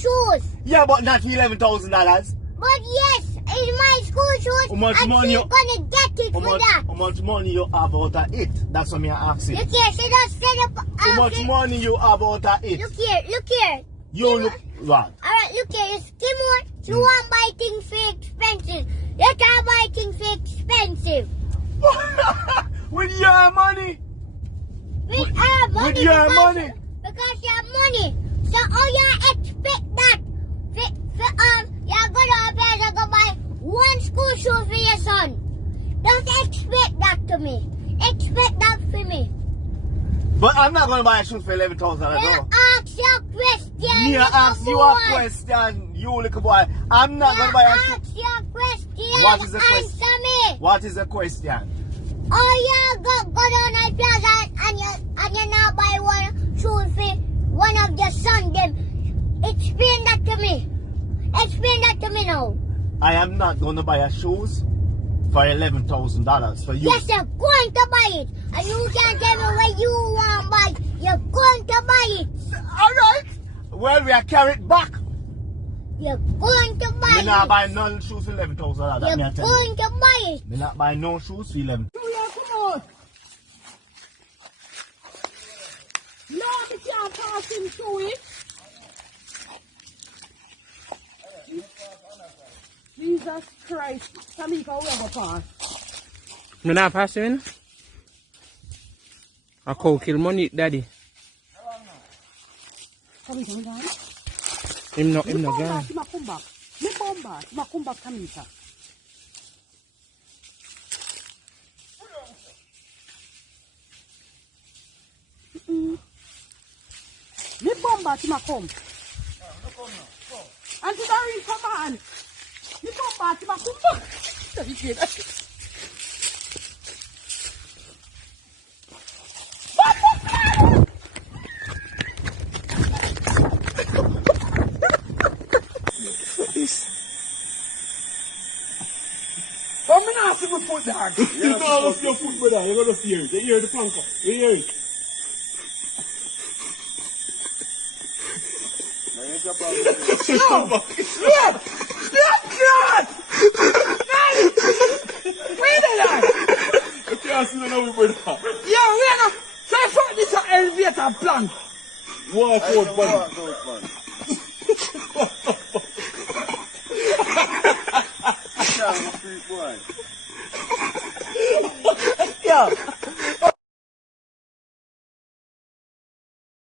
shoes. Yeah, but not $11,000. But yes, it's my school shoes. How much and money she's gonna get it for that. How much money you have out of it? That's what I'm asking. Look here, she just set up. How much money you have out of it? Look here. You look what? Alright, look here, it's Timor. You want buy things for expensive. You can't buy things for expensive. With your money? With our money. With your money? Because you have money. So all you expect that. You're gonna go buy one school shoe for your son. Don't expect that to me. Expect that for me. But I'm not gonna buy a shoe for $11,000. I'll ask you a question. Me ask you a question, you little boy. I'm not gonna buy a shoe. Ask you a question. What is the question? Answer me. What is the question? Oh, you go down at plaza and you now buy one shoe for one of your son them. Explain that to me. Explain that to me now. I am not gonna buy a shoes for $11,000 for you. Yes, you're going to buy it. And you can't tell me where you want to buy it. You're going to buy it. Alright. Well, we are carried back. You're going to buy Me it. not buy none shoes for $11,000. You're going to buy it. Me not buy no shoes for $11,000. Come on. No, we can't pass him through it. Jesus Christ. Tamika, whoever pass. You not passing? I call kill money, daddy. Tamika, gone? Him not gone. He might come back. He might come back, Tamika. Me bomba, he might come. And to the come on. Me bomba, he might come back. Come in after my foot, dog. You don't lift your foot, brother. You're going to hear it. You hear the planker. You hear it. No! Stop! Stop! Wait a minute! You can't see the now, brother. Yo, we're gonna try for this elevator plan. Walk out, buddy. Yeah.